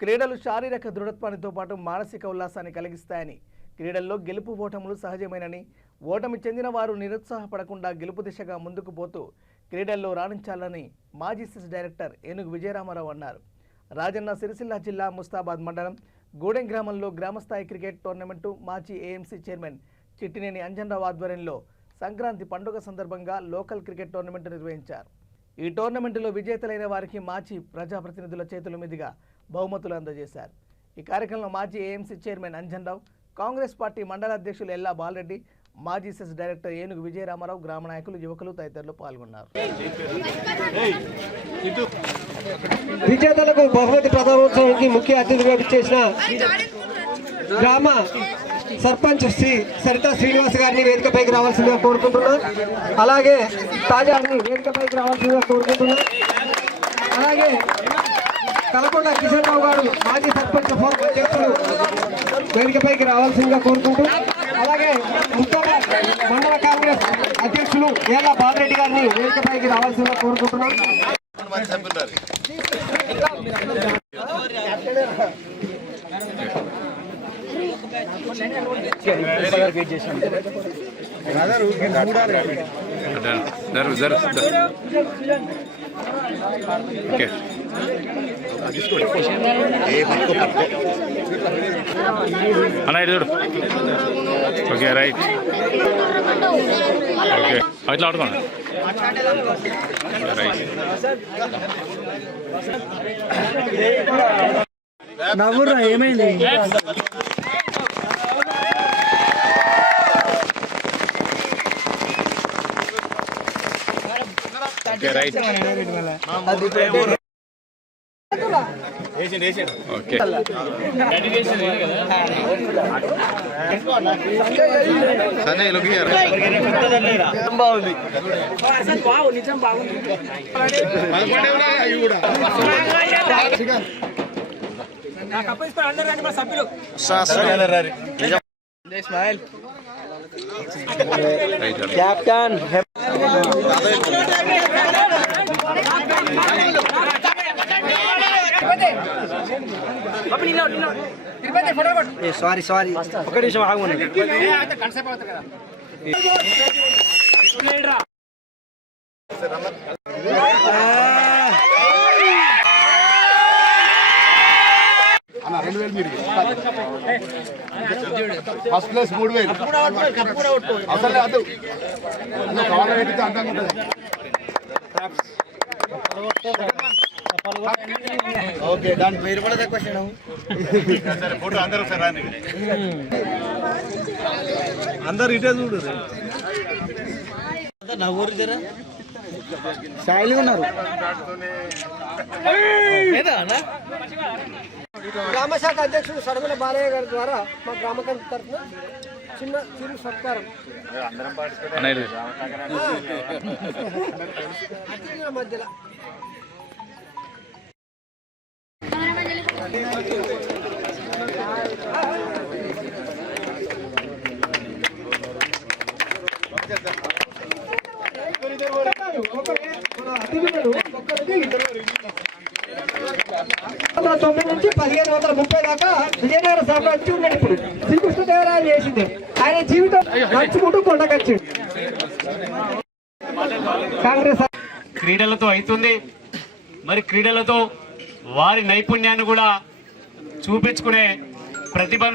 క్రీడలు శారీరక దృఢత్వానితో పాటు మానసిక ఉల్లాసాన్ని కలిగిస్తాయని, క్రీడల్లో గెలుపు ఓటములు సహజమేనని, ఓటమి చెందిన వారు నిరుత్సాహపడకుండా గెలుపు దిశగా ముందుకు పోతూ క్రీడల్లో రాణించాలని మాజీ సిస్ డైరెక్టర్ ఏనుగు విజయరామారావు అన్నారు. రాజన్న సిరిసిల్ల జిల్లా ముస్తాబాద్ మండలం గూడెం గ్రామంలో గ్రామస్థాయి క్రికెట్ టోర్నమెంటు మాజీ ఏఎంసీ చైర్మన్ చిట్టినేని అంజన్రావు ఆధ్వర్యంలో సంక్రాంతి పండుగ సందర్భంగా లోకల్ క్రికెట్ టోర్నమెంట్ నిర్వహించారు. ఈ టోర్నమెంటులో విజేతలైన వారికి మాజీ ప్రజాప్రతినిధుల చేతుల మీదుగా బహుమతులు అందజేశారు. ఈ కార్యక్రమంలో మాజీ AMC chairman Anjan Rao, Congress party మండల అధ్యక్షులు ఎల్లా బాలరెడ్డి, మాజీ సెస్ డైరెక్టర్ ఏనుగు విజయరామారావు, గ్రామ నాయకులు, యువకులు తదితరులు పాల్గొన్నారు. విజేతలకు బహుమతి ప్రదానోత్సవానికి ముఖ్య అతిథిగా చేసిన గ్రామ సర్పంచ్ శ్రీ సరితా శ్రీనివాస్ గారిని వేదికపైకి రావాల్సిందిగా కోరుకుంటున్నాం. అలాగే తాజాని వేదికపైకి రావాల్సిందిగా కోరుకుంటున్నాం. అలాగే కలకొండ కిషన్ రావు గారు మాజీ సర్పంచ్ ఫోరం అధ్యక్షులు వేదికపైకి రావాల్సిందిగా కోరుకుంటూ, అలాగే ముస్తాబాద్ మండల కాంగ్రెస్ అధ్యక్షులు ఏళ్ళ బాలరెడ్డి గారిని వేదికపైకి రావాల్సిందిగా కోరుకుంటున్నాం. ఓకే రైట్ ఓకే అట్లా ఆడుకోండి నవ్వురా ఏమైంది? Okay right okay captain sorry ఒక నిమిషం ఆగమని. ఫస్ట్ ప్లేస్ 3000 అసలు అదు కవర్ పెడితే అందంగా ఉంటుంది. ఓకే దాని పేరు కూడా తక్కువ ఫోటో అందరూ సార్ అందరు ఇటే చూడు నా ఊరు జరా శైలిగా ఉన్నారు. గ్రామ శాఖ అధ్యక్షుడు సడమల బాలయ్య గారి ద్వారా మా గ్రామ కమిటీ తరఫున చిన్న చిరు సత్కారం అతిథుల మధ్యలో తొమ్మిది నుంచి 1530 దాకా విజయనగర సామ్రాజ్యం ఉన్నది. ఇప్పుడు శ్రీకృష్ణదేవరాయలు చేసింది. ఆయన జీవితం నడుచుకుంటూ కొండకొచ్చింది. కాంగ్రెస్ క్రీడలతో అవుతుంది. మరి క్రీడలతో వారి నైపుణ్యాన్ని కూడా చూపించుకునే ప్రతిభను